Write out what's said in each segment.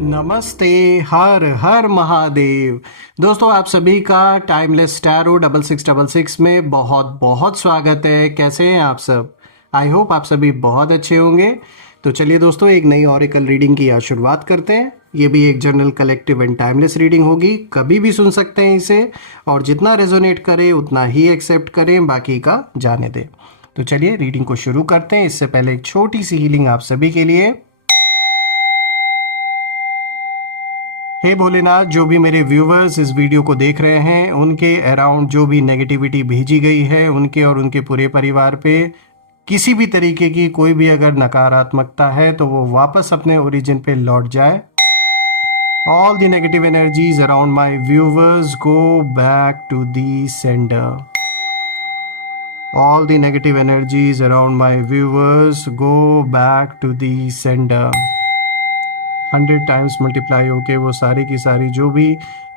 नमस्ते। हर हर महादेव। दोस्तों आप सभी का टाइमलेस टैरो 6666 में बहुत बहुत स्वागत है। कैसे हैं आप सब? आई होप आप सभी बहुत अच्छे होंगे। तो चलिए दोस्तों, एक नई ऑरेकल रीडिंग की आज शुरुआत करते हैं। ये भी एक general collective and timeless reading होगी, कभी भी सुन सकते हैं इसे, और जितना रेजोनेट करे उतना ही एक्सेप्ट करें, बाकी का जाने दें। तो चलिए रीडिंग को शुरू करते हैं। इससे पहले एक छोटी सी हीलिंग आप सभी के लिए। हे भोलेनाथ, जो भी मेरे व्यूवर्स इस वीडियो को देख रहे हैं, उनके अराउंड जो भी नेगेटिविटी भेजी गई है, उनके और उनके पूरे परिवार पे किसी भी तरीके की कोई भी अगर नकारात्मकता है तो वो वापस अपने ओरिजिन पे लौट जाए। All the negative energies around my viewers go back to the sender. All the negative energies around my viewers go back to the sender. 100 times multiply होके वो सारी की सारी जो भी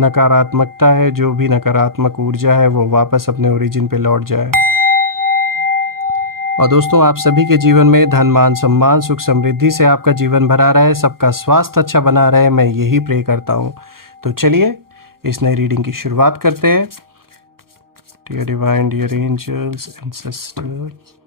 नकारात्मकता है, जो भी नकारात्मक ऊर्जा है, वो वापस अपने ओरिजिन पे लौट जाए। और दोस्तों, आप सभी के जीवन में धन, मान, सम्मान, सुख, समृद्धि से आपका जीवन भरा रहे, सबका स्वास्थ्य अच्छा बना रहे, मैं यही प्रे करता हूँ। तो चलिए इस नई रीडिंग की शुरुआत करते हैं। Dear divine, dear angels and sisters,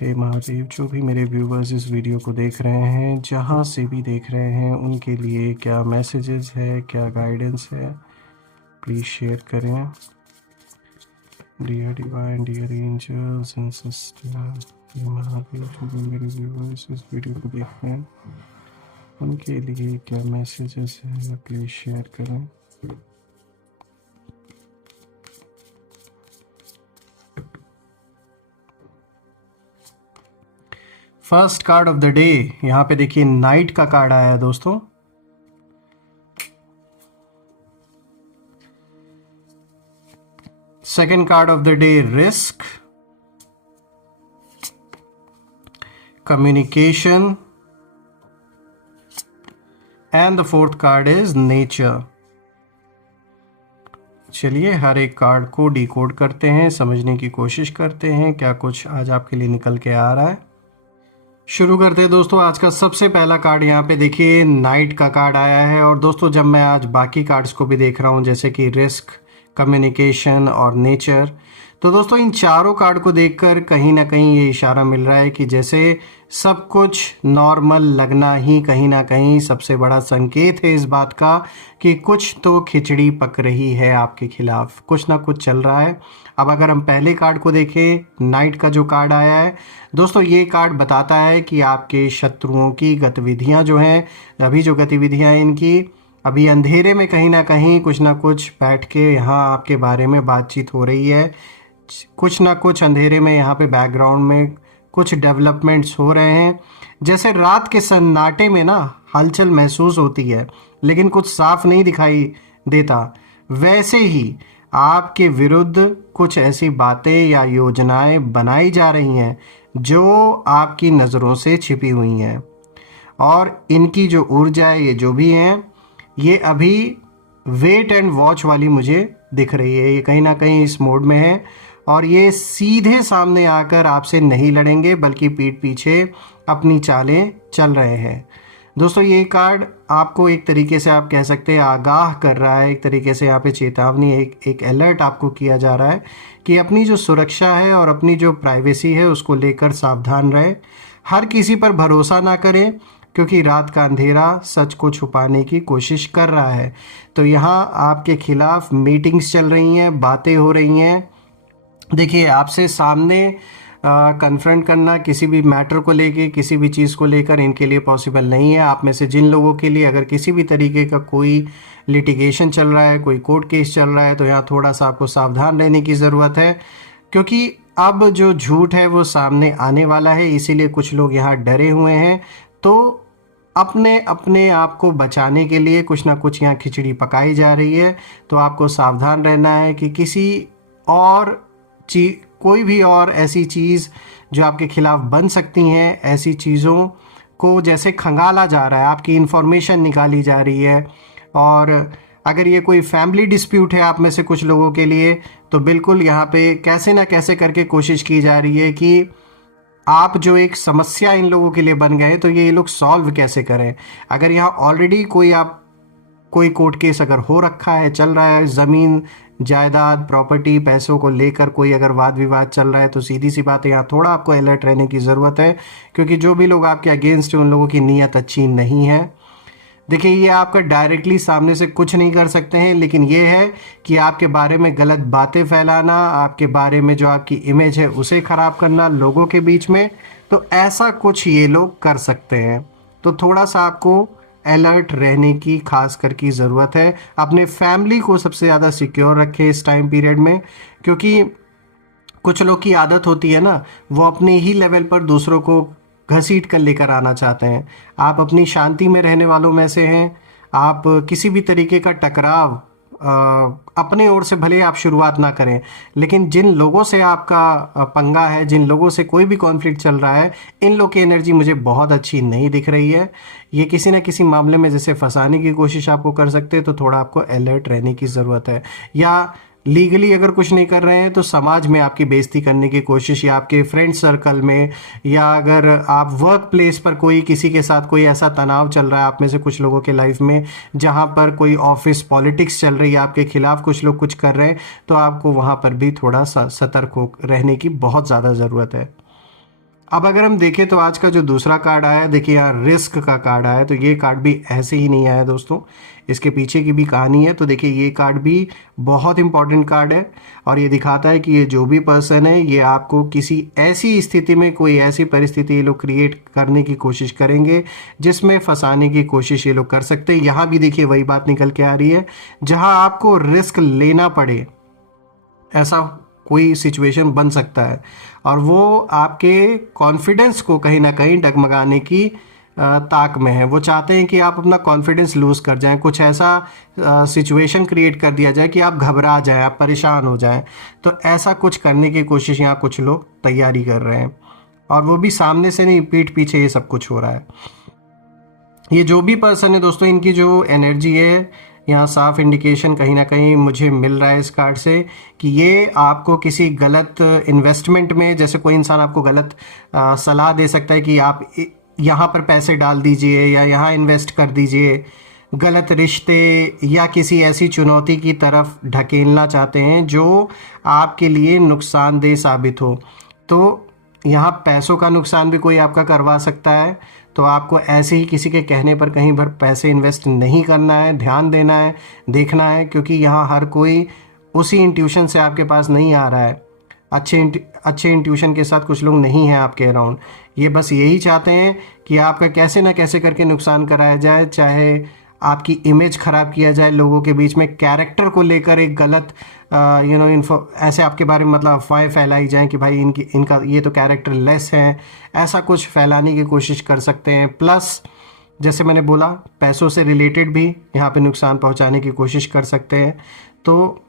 हे महादेव, जो भी मेरे व्यूवर्स इस वीडियो को देख रहे हैं, जहाँ से भी देख रहे हैं, उनके लिए क्या मैसेजेस है, क्या गाइडेंस है, प्लीज़ शेयर करें। Dear divine, dear angels and sisters, हे महादेव, जो भी मेरे व्यूवर्स इस वीडियो को देख रहे हैं, उनके लिए क्या मैसेजेस है, प्लीज़ शेयर करें। First card of the day, यहाँ पे देखिए नाइट का कार्ड आया है दोस्तों। Second card of the day, risk, communication, and the fourth card is nature. चलिए हर एक कार्ड को डिकोड करते हैं, समझने की कोशिश करते हैं क्या कुछ आज आपके लिए निकल के आ रहा है। शुरू करते हैं दोस्तों। आज का सबसे पहला कार्ड यहाँ पे देखिए नाइट का कार्ड आया है। और दोस्तों, जब मैं आज बाकी कार्ड्स को भी देख रहा हूँ, जैसे कि रिस्क, कम्युनिकेशन और नेचर, तो दोस्तों इन चारों कार्ड को देखकर कहीं ना कहीं ये इशारा मिल रहा है कि जैसे सब कुछ नॉर्मल लगना ही कहीं ना कहीं सबसे बड़ा संकेत है इस बात का कि कुछ तो खिचड़ी पक रही है आपके खिलाफ, कुछ ना कुछ चल रहा है। अब अगर हम पहले कार्ड को देखें, नाइट का जो कार्ड आया है दोस्तों, ये कार्ड बताता है कि आपके शत्रुओं की गतिविधियां जो हैं, अभी जो गतिविधियां हैं इनकी, अभी अंधेरे में कहीं ना कुछ बैठ के यहाँ आपके बारे में बातचीत हो रही है। कुछ ना कुछ अंधेरे में यहाँ पे बैकग्राउंड में कुछ डेवलपमेंट्स हो रहे हैं। जैसे रात के सन्नाटे में ना हलचल महसूस होती है लेकिन कुछ साफ नहीं दिखाई देता, वैसे ही आपके विरुद्ध कुछ ऐसी बातें या योजनाएं बनाई जा रही हैं जो आपकी नज़रों से छिपी हुई हैं। और इनकी जो ऊर्जा है, ये जो भी हैं, ये अभी वेट एंड वॉच वाली मुझे दिख रही है। ये कहीं ना कहीं इस मोड में है और ये सीधे सामने आकर आपसे नहीं लड़ेंगे, बल्कि पीठ पीछे अपनी चालें चल रहे हैं। दोस्तों, ये कार्ड आपको एक तरीके से आप कह सकते हैं आगाह कर रहा है, एक तरीके से यहाँ पे चेतावनी, एक अलर्ट आपको किया जा रहा है कि अपनी जो सुरक्षा है और अपनी जो प्राइवेसी है उसको लेकर सावधान रहें। हर किसी पर भरोसा ना करें, क्योंकि रात का अंधेरा सच को छुपाने की कोशिश कर रहा है। तो यहाँ आपके खिलाफ मीटिंग्स चल रही हैं, बातें हो रही हैं। देखिए, आपसे सामने कन्फ्रंट करना किसी भी मैटर को लेके, किसी भी चीज़ को लेकर इनके लिए पॉसिबल नहीं है। आप में से जिन लोगों के लिए अगर किसी भी तरीके का कोई लिटिगेशन चल रहा है, कोई कोर्ट केस चल रहा है, तो यहाँ थोड़ा सा आपको सावधान रहने की ज़रूरत है, क्योंकि अब जो झूठ है वो सामने आने वाला है। इसीलिए कुछ लोग यहाँ डरे हुए हैं। तो अपने आप को बचाने के लिए कुछ ना कुछ यहाँ खिचड़ी पकाई जा रही है। तो आपको सावधान रहना है कि किसी और कोई भी और ऐसी चीज़ जो आपके खिलाफ बन सकती हैं, ऐसी चीज़ों को जैसे खंगाला जा रहा है, आपकी इन्फॉर्मेशन निकाली जा रही है। और अगर ये कोई फैमिली डिस्प्यूट है आप में से कुछ लोगों के लिए, तो बिल्कुल यहाँ पे कैसे ना कैसे करके कोशिश की जा रही है कि आप जो एक समस्या इन लोगों के लिए बन गए, तो ये लोग सॉल्व कैसे करें। अगर यहाँ ऑलरेडी कोई कोर्ट केस अगर हो रखा है, चल रहा है, ज़मीन जायदाद प्रॉपर्टी पैसों को लेकर कोई अगर वाद विवाद चल रहा है, तो सीधी सी बात है यहाँ थोड़ा आपको अलर्ट रहने की ज़रूरत है, क्योंकि जो भी लोग आपके अगेंस्ट हैं उन लोगों की नीयत अच्छी नहीं है। देखिए, ये आपका डायरेक्टली सामने से कुछ नहीं कर सकते हैं, लेकिन ये है कि आपके बारे में गलत बातें फैलाना, आपके बारे में जो आपकी इमेज है उसे ख़राब करना लोगों के बीच में, तो ऐसा कुछ ये लोग कर सकते हैं। तो थोड़ा सा आपको अलर्ट रहने की खास कर की ज़रूरत है। अपने फैमिली को सबसे ज़्यादा सिक्योर रखें इस टाइम पीरियड में, क्योंकि कुछ लोग की आदत होती है ना, वो अपने ही लेवल पर दूसरों को घसीट कर लेकर आना चाहते हैं। आप अपनी शांति में रहने वालों में से हैं। आप किसी भी तरीके का टकराव अपने ओर से भले आप शुरुआत ना करें, लेकिन जिन लोगों से आपका पंगा है, जिन लोगों से कोई भी कॉन्फ्लिक्ट चल रहा है, इन लोग की एनर्जी मुझे बहुत अच्छी नहीं दिख रही है। ये किसी न किसी मामले में जैसे फंसाने की कोशिश आपको कर सकते हैं, तो थोड़ा आपको अलर्ट रहने की ज़रूरत है। या लीगली अगर कुछ नहीं कर रहे हैं तो समाज में आपकी बेइज्जती करने की कोशिश, या आपके फ्रेंड सर्कल में, या अगर आप वर्क प्लेस पर कोई किसी के साथ कोई ऐसा तनाव चल रहा है आप में से कुछ लोगों के लाइफ में, जहां पर कोई ऑफिस पॉलिटिक्स चल रही है, आपके खिलाफ कुछ लोग कुछ कर रहे हैं, तो आपको वहां पर भी थोड़ा सा सतर्क हो रहने की बहुत ज़्यादा ज़रूरत है। अब अगर हम देखें तो आज का जो दूसरा कार्ड आया है, देखिए यहाँ रिस्क का कार्ड आया है, तो ये कार्ड भी ऐसे ही नहीं आया दोस्तों, इसके पीछे की भी कहानी है। तो देखिए ये कार्ड भी बहुत इंपॉर्टेंट कार्ड है, और ये दिखाता है कि ये जो भी पर्सन है, ये आपको किसी ऐसी स्थिति में, कोई ऐसी परिस्थिति ये लोग क्रिएट करने की कोशिश करेंगे जिसमें फंसाने की कोशिश ये लोग कर सकते हैं। यहाँ भी देखिए वही बात निकल के आ रही है, जहाँ आपको रिस्क लेना पड़े ऐसा कोई सिचुएशन बन सकता है, और वो आपके कॉन्फिडेंस को कहीं ना कहीं डगमगाने की ताक में है। वो चाहते हैं कि आप अपना कॉन्फिडेंस लूज़ कर जाएं, कुछ ऐसा सिचुएशन क्रिएट कर दिया जाए कि आप घबरा जाएं, आप परेशान हो जाएं। तो ऐसा कुछ करने की कोशिश यहाँ कुछ लोग तैयारी कर रहे हैं, और वो भी सामने से नहीं, पीठ पीछे ये सब कुछ हो रहा है। ये जो भी पर्सन है दोस्तों, इनकी जो एनर्जी है, यहाँ साफ इंडिकेशन कहीं ना कहीं मुझे मिल रहा है इस कार्ड से कि ये आपको किसी गलत इन्वेस्टमेंट में, जैसे कोई इंसान आपको गलत सलाह दे सकता है कि आप यहाँ पर पैसे डाल दीजिए या यहाँ इन्वेस्ट कर दीजिए, गलत रिश्ते या किसी ऐसी चुनौती की तरफ ढकेलना चाहते हैं जो आपके लिए नुकसानदेह साबित हो। तो यहाँ पैसों का नुकसान भी कोई आपका करवा सकता है, तो आपको ऐसे ही किसी के कहने पर कहीं पर पैसे इन्वेस्ट नहीं करना है, ध्यान देना है, देखना है, क्योंकि यहाँ हर कोई उसी इंट्यूशन से आपके पास नहीं आ रहा है। अच्छे इंट्यूशन के साथ कुछ लोग नहीं हैं आपके अराउंड, ये बस यही चाहते हैं कि आपका कैसे ना कैसे करके नुकसान कराया जाए, चाहे आपकी इमेज ख़राब किया जाए लोगों के बीच में, कैरेक्टर को लेकर एक गलत ऐसे आपके बारे में मतलब अफवाहें फैलाई जाएं कि भाई इनका ये तो कैरेक्टर लेस है, ऐसा कुछ फैलाने की कोशिश कर सकते हैं। प्लस जैसे मैंने बोला, पैसों से रिलेटेड भी यहाँ पे नुकसान पहुँचाने की कोशिश कर सकते हैं, तो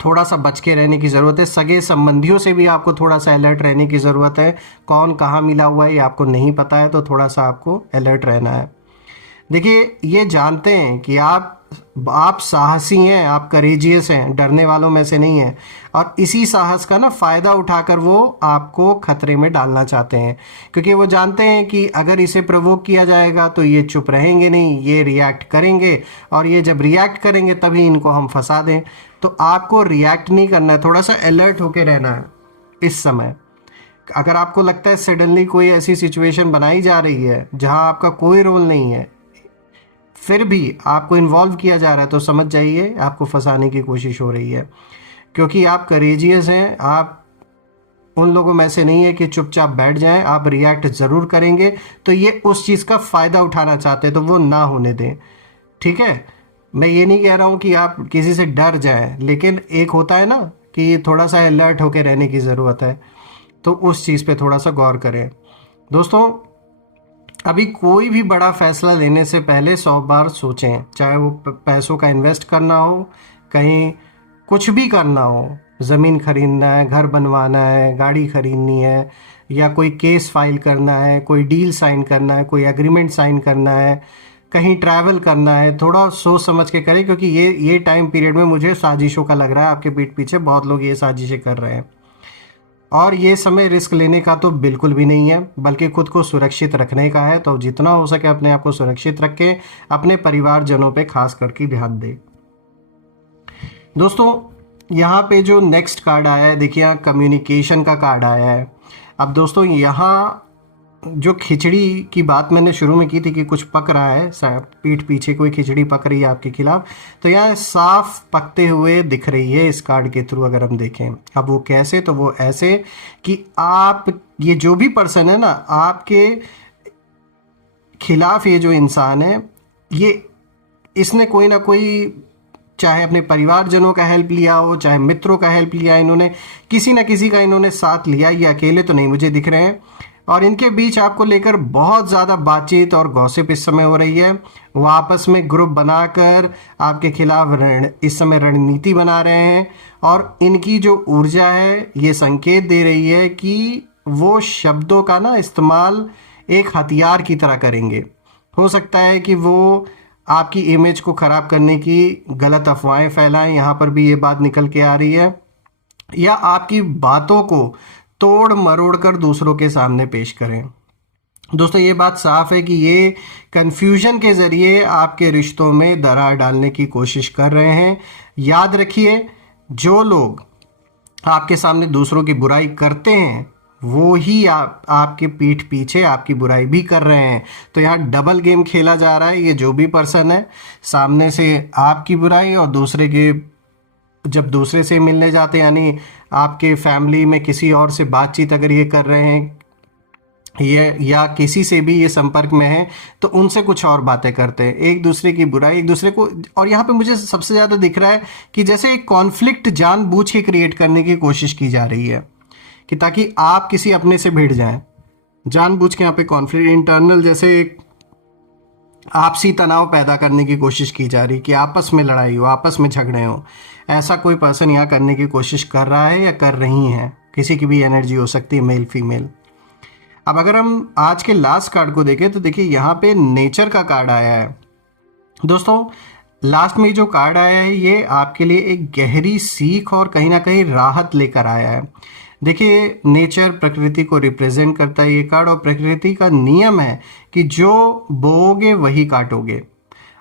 थोड़ा सा बच के रहने की ज़रूरत है। सगे संबंधियों से भी आपको थोड़ा सा अलर्ट रहने की ज़रूरत है। कौन कहाँ मिला हुआ है ये आपको नहीं पता है, तो थोड़ा सा आपको अलर्ट रहना है। देखिए, ये जानते हैं कि आप साहसी हैं, आप करेजियस हैं, डरने वालों में से नहीं हैं, और इसी साहस का ना फ़ायदा उठाकर वो आपको खतरे में डालना चाहते हैं, क्योंकि वो जानते हैं कि अगर इसे प्रोवोक किया जाएगा तो ये चुप रहेंगे नहीं, ये रिएक्ट करेंगे, और ये जब रिएक्ट करेंगे तभी इनको हम फंसा दें। तो आपको रिएक्ट नहीं करना है, थोड़ा सा अलर्ट होकर रहना है इस समय। अगर आपको लगता है सडनली कोई ऐसी सिचुएशन बनाई जा रही है जहां आपका कोई रोल नहीं है, फिर भी आपको इन्वॉल्व किया जा रहा है, तो समझ जाइए आपको फंसाने की कोशिश हो रही है, क्योंकि आप करेजियस हैं। आप उन लोगों में से नहीं है कि चुपचाप बैठ जाएं, आप रिएक्ट ज़रूर करेंगे। तो ये उस चीज़ का फ़ायदा उठाना चाहते हैं, तो वो ना होने दें, ठीक है। मैं ये नहीं कह रहा हूँ कि आप किसी से डर जाएं, लेकिन एक होता है ना कि थोड़ा सा अलर्ट होकर रहने की ज़रूरत है, तो उस चीज़ पे थोड़ा सा गौर करें। दोस्तों, अभी कोई भी बड़ा फैसला लेने से पहले 100 बार सोचें, चाहे वो पैसों का इन्वेस्ट करना हो, कहीं कुछ भी करना हो, ज़मीन खरीदना है, घर बनवाना है, गाड़ी खरीदनी है, या कोई केस फाइल करना है, कोई डील साइन करना है, कोई एग्रीमेंट साइन करना है, कहीं ट्रैवल करना है, थोड़ा सोच समझ के करें, क्योंकि ये टाइम पीरियड में मुझे साजिशों का लग रहा है, आपके पीठ पीछे बहुत लोग ये साजिशें कर रहे हैं। और ये समय रिस्क लेने का तो बिल्कुल भी नहीं है, बल्कि खुद को सुरक्षित रखने का है। तो जितना हो सके अपने आप को सुरक्षित रखें, अपने परिवारजनों पे खास करके ध्यान दें। दोस्तों यहाँ पे जो नेक्स्ट कार्ड आया है, देखिए यहाँ कम्युनिकेशन का कार्ड आया है। अब दोस्तों यहाँ जो खिचड़ी की बात मैंने शुरू में की थी कि कुछ पक रहा है, पीठ पीछे कोई खिचड़ी पक रही है आपके खिलाफ, तो यहाँ साफ पकते हुए दिख रही है इस कार्ड के थ्रू अगर हम देखें। अब वो कैसे, तो वो ऐसे कि आप, ये जो भी पर्सन है ना आपके खिलाफ, ये जो इंसान है, ये इसने कोई ना कोई, चाहे अपने परिवारजनों का हेल्प लिया हो, चाहे मित्रों का हेल्प लिया, इन्होंने किसी न किसी का इन्होंने साथ लिया। ये अकेले तो नहीं मुझे दिख रहे हैं। और इनके बीच आपको लेकर बहुत ज़्यादा बातचीत और गॉसिप इस समय हो रही है। वो आपस में ग्रुप बनाकर आपके खिलाफ इस समय रणनीति बना रहे हैं। और इनकी जो ऊर्जा है ये संकेत दे रही है कि वो शब्दों का ना इस्तेमाल एक हथियार की तरह करेंगे। हो सकता है कि वो आपकी इमेज को ख़राब करने की गलत अफवाहें फैलाएं, यहाँ पर भी ये बात निकल के आ रही है, या आपकी बातों को तोड़ मरोड़ कर दूसरों के सामने पेश करें। दोस्तों ये बात साफ है कि ये कन्फ्यूजन के ज़रिए आपके रिश्तों में दरार डालने की कोशिश कर रहे हैं। याद रखिए, जो लोग आपके सामने दूसरों की बुराई करते हैं वो ही आपके पीठ पीछे आपकी बुराई भी कर रहे हैं। तो यहाँ डबल गेम खेला जा रहा है। ये जो भी पर्सन है, सामने से आपकी बुराई और दूसरे के, जब दूसरे से मिलने जाते हैं, यानी आपके फैमिली में किसी और से बातचीत अगर ये कर रहे हैं, ये या किसी से भी ये संपर्क में है, तो उनसे कुछ और बातें करते हैं, एक दूसरे की बुराई, एक दूसरे को। और यहाँ पे मुझे सबसे ज़्यादा दिख रहा है कि जैसे एक कॉन्फ्लिक्ट जानबूझ के क्रिएट करने की कोशिश की जा रही है कि ताकि आप किसी अपने से भिड़ जाएं। जानबूझ के यहाँ पे कॉन्फ्लिक्ट, इंटरनल, जैसे एक आपसी तनाव पैदा करने की कोशिश की जा रही, कि आपस में लड़ाई हो, आपस में झगड़े हो। ऐसा कोई पर्सन यहाँ करने की कोशिश कर रहा है या कर रही हैं। किसी की भी एनर्जी हो सकती है, मेल फीमेल। अब अगर हम आज के लास्ट कार्ड को देखें तो देखिए यहाँ पे नेचर का कार्ड आया है। दोस्तों लास्ट में जो कार्ड आया है ये आपके लिए एक गहरी सीख और कहीं ना कहीं राहत लेकर आया है। देखिए नेचर, प्रकृति को रिप्रेजेंट करता है ये कार्ड, और प्रकृति का नियम है कि जो बोओगे वही काटोगे।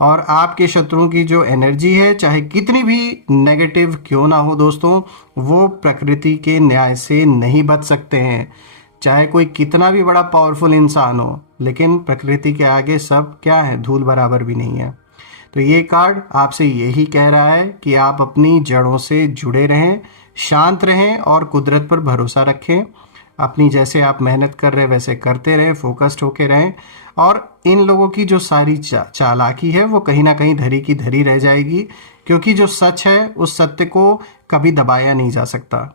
और आपके शत्रुओं की जो एनर्जी है, चाहे कितनी भी नेगेटिव क्यों ना हो दोस्तों, वो प्रकृति के न्याय से नहीं बच सकते हैं। चाहे कोई कितना भी बड़ा पावरफुल इंसान हो, लेकिन प्रकृति के आगे सब क्या है, धूल बराबर भी नहीं है। तो ये कार्ड आपसे यही कह रहा है कि आप अपनी जड़ों से जुड़े रहें, शांत रहें और कुदरत पर भरोसा रखें। अपनी जैसे आप मेहनत कर रहे हैं वैसे करते रहें, फोकस्ड होके रहें। और इन लोगों की जो सारी चालाकी है वो कहीं ना कहीं धरी की धरी रह जाएगी, क्योंकि जो सच है उस सत्य को कभी दबाया नहीं जा सकता।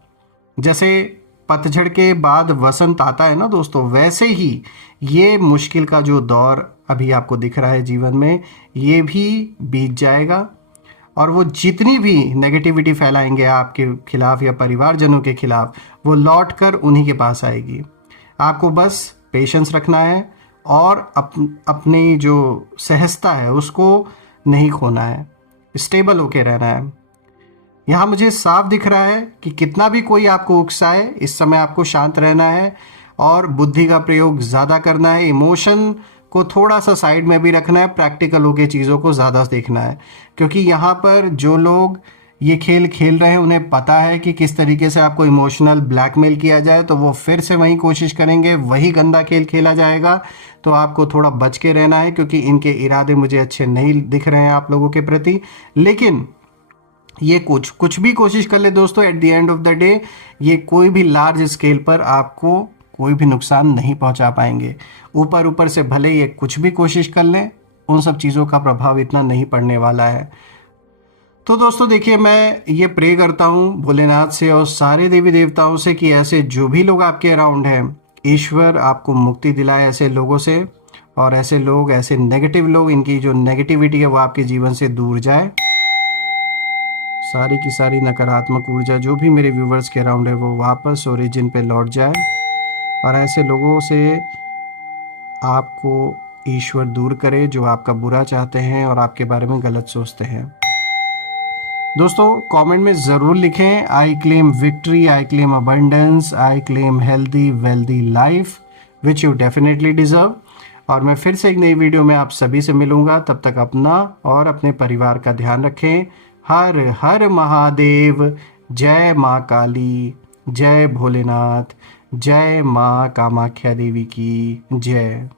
जैसे पतझड़ के बाद वसंत आता है ना दोस्तों, वैसे ही ये मुश्किल का जो दौर अभी आपको दिख रहा है जीवन में, ये भी बीत जाएगा। और वो जितनी भी नेगेटिविटी फैलाएंगे आपके खिलाफ या परिवारजनों के खिलाफ, वो लौट कर उन्हीं के पास आएगी। आपको बस पेशेंस रखना है और अपनी जो सहजता है उसको नहीं खोना है, स्टेबल होके रहना है। यहाँ मुझे साफ दिख रहा है कि कितना भी कोई आपको उकसाए, इस समय आपको शांत रहना है और बुद्धि का प्रयोग ज़्यादा करना है। इमोशन को थोड़ा सा साइड में भी रखना है, प्रैक्टिकल होकर चीज़ों को ज़्यादा देखना है। क्योंकि यहाँ पर जो लोग ये खेल खेल रहे हैं उन्हें पता है कि किस तरीके से आपको इमोशनल ब्लैकमेल किया जाए, तो वो फिर से वही कोशिश करेंगे, वही गंदा खेल खेला जाएगा। तो आपको थोड़ा बच के रहना है, क्योंकि इनके इरादे मुझे अच्छे नहीं दिख रहे हैं आप लोगों के प्रति। लेकिन ये कुछ भी कोशिश कर ले दोस्तों, at the end of the day ये कोई भी लार्ज स्केल पर आपको कोई भी नुकसान नहीं पहुंचा पाएंगे। ऊपर से भले ये कुछ भी कोशिश कर लें, उन सब चीज़ों का प्रभाव इतना नहीं पड़ने वाला है। तो दोस्तों देखिए, मैं ये प्रे करता हूँ भोलेनाथ से और सारे देवी देवताओं से कि ऐसे जो भी लोग आपके अराउंड हैं, ईश्वर आपको मुक्ति दिलाए ऐसे लोगों से, और ऐसे लोग, ऐसे नेगेटिव लोग, इनकी जो नेगेटिविटी है वो आपके जीवन से दूर जाए। सारी की सारी नकारात्मक ऊर्जा जो भी मेरे व्यूवर्स के अराउंड है वो वापस ओरिजिन पे लौट जाए, और ऐसे लोगों से आपको ईश्वर दूर करे जो आपका बुरा चाहते हैं और आपके बारे में गलत सोचते हैं। दोस्तों कमेंट में ज़रूर लिखें, I claim victory, I claim abundance, I claim healthy wealthy life which you definitely deserve. और मैं फिर से एक नई वीडियो में आप सभी से मिलूंगा। तब तक अपना और अपने परिवार का ध्यान रखें। हर हर महादेव। जय माँ काली, जय भोलेनाथ, जय माँ कामाख्या देवी की जय।